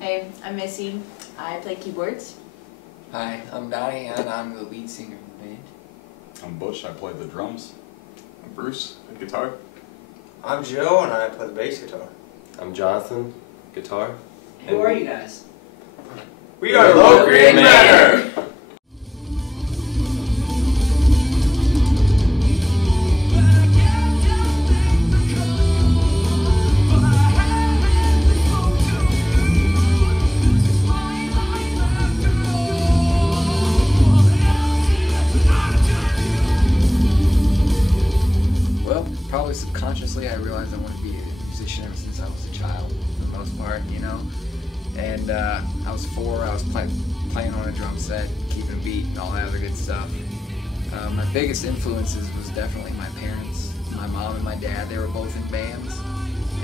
Hey, I'm Missy. I play keyboards. Hi, I'm Donnie, and I'm the lead singer of the band. I'm Bush, I play the drums. I'm Bruce, I guitar. I'm Joe, and I play the bass guitar. I'm Jonathan, guitar. Who are you guys? We are Locrian Manor! Well, probably subconsciously I realized I wanted to be a musician ever since I was a child, for the most part, you know. And I was 4, I was playing on a drum set, keeping a beat and all that other good stuff. My biggest influences was definitely my parents. My mom and my dad, they were both in bands,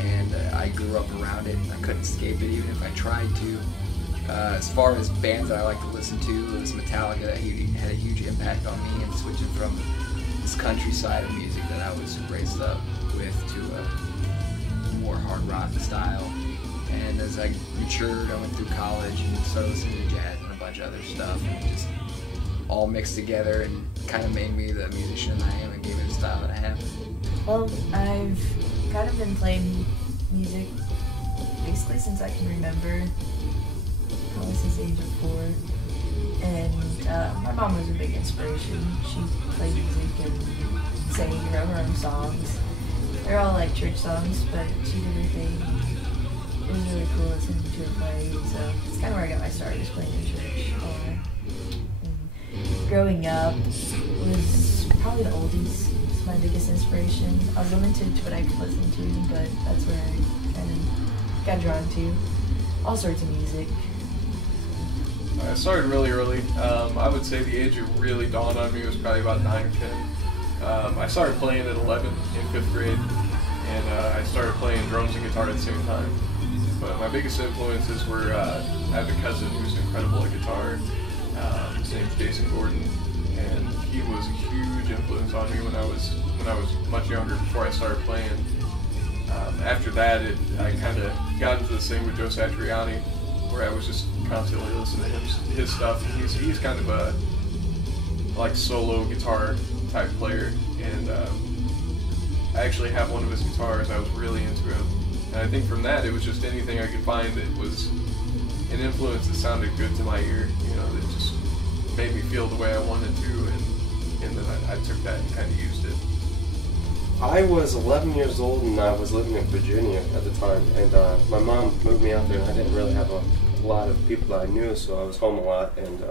and I grew up around it. I couldn't escape it even if I tried to. As far as bands that I like to listen to, it was Metallica that had a huge impact on me, and switching from this countryside of music that I was raised up with to a more hard rock style. And as I matured, I went through college and started listening to jazz and a bunch of other stuff, and it just all mixed together and kind of made me the musician I am and gave me the style that I have. Well, I've kind of been playing music basically since I can remember, probably since the age of 4. And my mom was a big inspiration. She played music and sang and wrote her own songs. They're all like church songs, but she did her thing. It was really cool listening to her play, so it's kind of where I got my start, just playing in church. Growing up was probably the oldies. It's my biggest inspiration. I was limited to what I could listen to, but that's where I kind of got drawn to all sorts of music. I started really early. I would say the age it really dawned on me was probably about 9 or 10. I started playing at 11 in 5th grade, and I started playing drums and guitar at the same time. But my biggest influences were, I have a cousin who's incredible at guitar. His name's Jason Gordon, and he was a huge influence on me when I was much younger, before I started playing. After that, I kind of got into this thing with Joe Satriani, where I was just constantly listening to his stuff. He's kind of a like solo guitar type player, and I actually have one of his guitars. I was really into him, and I think from that it was just anything I could find that was an influence that sounded good to my ear, you know, that just made me feel the way I wanted to, and then I took that and kind of used it. I was 11 years old and I was living in Virginia at the time, and my mom moved me out there, and I didn't really have a lot of people that I knew, so I was home a lot, and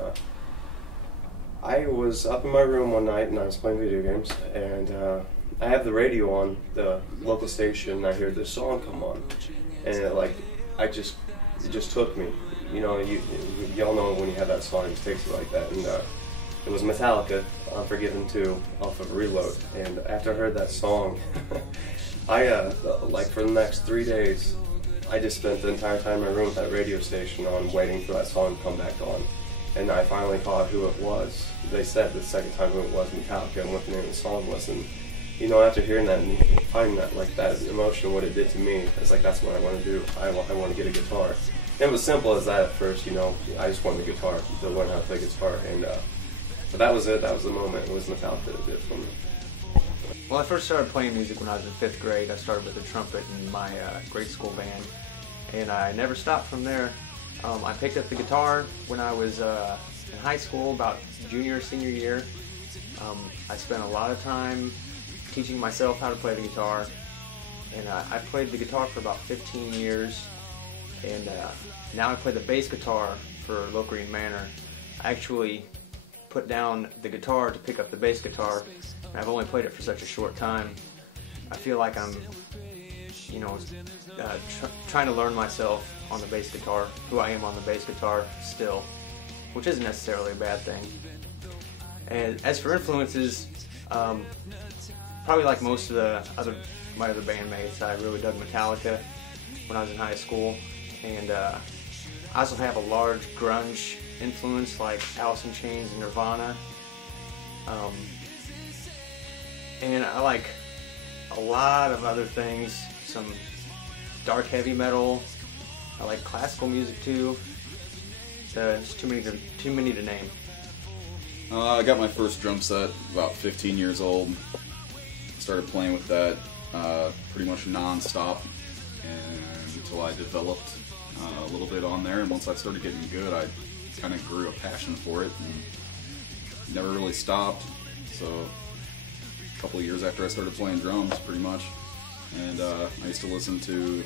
I was up in my room one night and I was playing video games, and I have the radio on, the local station, and I hear this song come on, and it just took me. You know, y'all know when you have that song, it takes you like that, and it was Metallica, Unforgiven 2, off of Reload, and after I heard that song, I, like for the next 3 days, I just spent the entire time in my room with that radio station on, waiting for that song to come back on, and I finally caught who it was. They said the second time who it was, Metallica, and what the name of the song was, and you know, after hearing that and finding that, like, that emotion, what it did to me, it's like, that's what I want to do. I want to get a guitar. It was simple as that at first, you know. I just wanted a guitar, to learn how to play guitar, and but that was it. That was the moment. It was Metallica that did it for me. Well, I first started playing music when I was in 5th grade. I started with the trumpet in my grade school band, and I never stopped from there. I picked up the guitar when I was in high school, about junior or senior year. I spent a lot of time teaching myself how to play the guitar, and I played the guitar for about 15 years, and now I play the bass guitar for Locrian Manor. I actually put down the guitar to pick up the bass guitar, and I've only played it for such a short time. I feel like I'm, you know, trying to learn myself on the bass guitar, who I am on the bass guitar still, which isn't necessarily a bad thing. And as for influences, probably like most of my other bandmates, I really dug Metallica when I was in high school, and I also have a large grunge influence like Alice in Chains and Nirvana, and I like a lot of other things, some dark heavy metal, I like classical music too. It's too many to name. I got my first drum set about 15 years old. Started playing with that pretty much non-stop until I developed a little bit on there. And once I started getting good, I kind of grew a passion for it and never really stopped. So a couple of years after I started playing drums, pretty much. And I used to listen to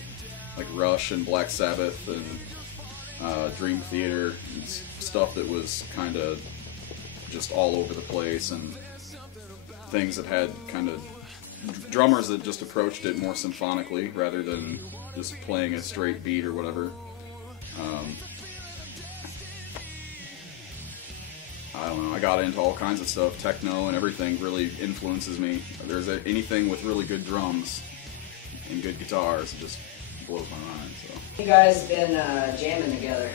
like Rush and Black Sabbath and Dream Theater and stuff that was kind of just all over the place, and things that had kind of drummers that just approached it more symphonically rather than just playing a straight beat or whatever. I don't know, I got into all kinds of stuff. Techno and everything really influences me. If there's anything with really good drums and good guitars, it just blows my mind. So. You guys been jamming together?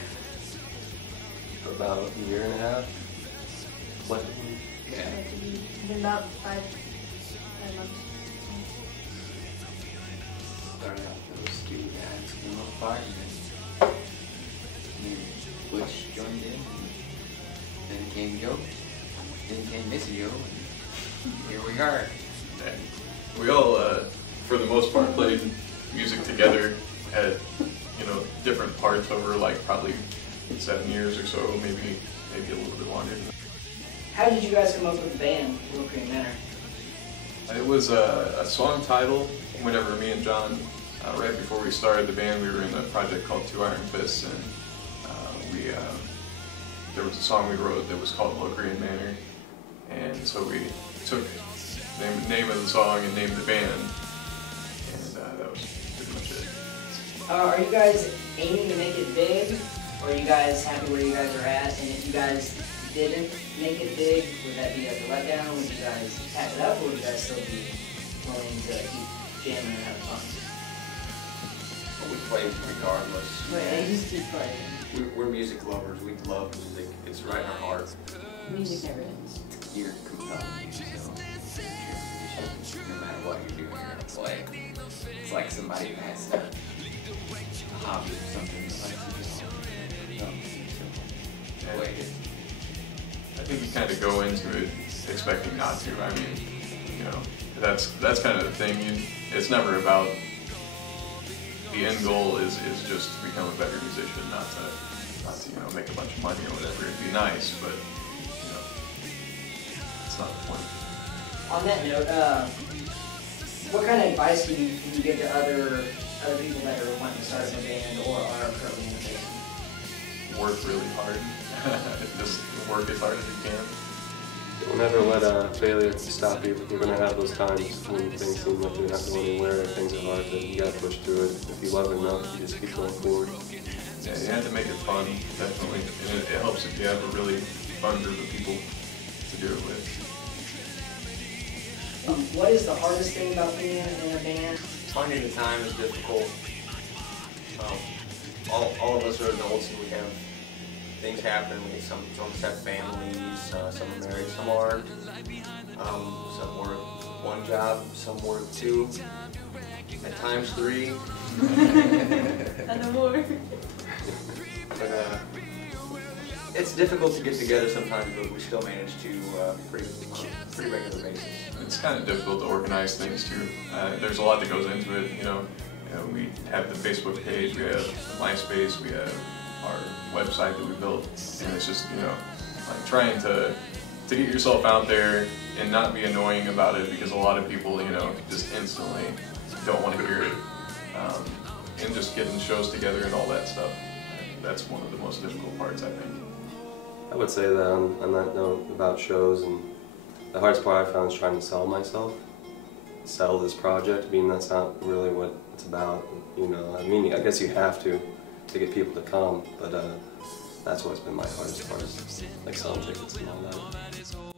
For about a year and a half. What? Yeah. It's been about 5 months. Started out those two guys came apart, and then Butch joined in, and then came Joe, then came Missy Joe, and here we are. And we all, for the most part, played music together at, different parts over like probably 7 years or so, maybe a little bit longer. How did you guys come up with the band, Locrian Manor? It was a song title whenever me and John, right before we started the band, we were in a project called Two Iron Fists, and there was a song we wrote that was called Locrian Manor, and so we took the name of the song and named the band, and that was pretty much it. Are you guys aiming to make it big, or are you guys happy where you guys are at? And if you guys didn't make it big, would that be like a letdown? Would you guys pack it up, or would you guys still be willing to keep jamming and having fun? But we play regardless. Right, I just keep playing. We're music lovers. We love music. It's right in our heart. Music never ends. You're compelling, so no matter what you're doing, you're gonna play. It's like somebody who has a hobby or something that likes to just play it. I think you kind of go into it expecting not to. I mean, that's kind of the thing. It's never about, the end goal is just to become a better musician, not to make a bunch of money or whatever. It'd be nice, but it's not the point. On that note, what kind of advice can you give to other people that are wanting to start a band or are currently in a band? Work really hard. Just work as hard as you can. Don't ever let failure stop you. You're going to have those times when things seem like you're not going anywhere, things are hard, but you got to push through it. If you love it enough, you just keep going forward. Yeah, you have to make it fun, definitely. And it helps if you have a really fun group of people to do it with. What is the hardest thing about being in a band? Finding the time is difficult. All of us are adults and we have things happen. Some have families, some are married, some aren't. Some work one job, some work 2, at times 3. And no more. But it's difficult to get together sometimes, but we still manage to pretty regular basis. It's kind of difficult to organize things too. There's a lot that goes into it. We have the Facebook page, we have the MySpace, we have our website that we built, and it's just like trying to get yourself out there and not be annoying about it, because a lot of people just instantly don't want to hear it, and just getting shows together and all that stuff. That's one of the most difficult parts, I think. I would say that on that note about shows, and the hardest part I found is trying to sell myself, sell this project, being that's not really what it's about. I mean, I guess you have to get people to come, but that's what's been my hardest part, like selling tickets and all that.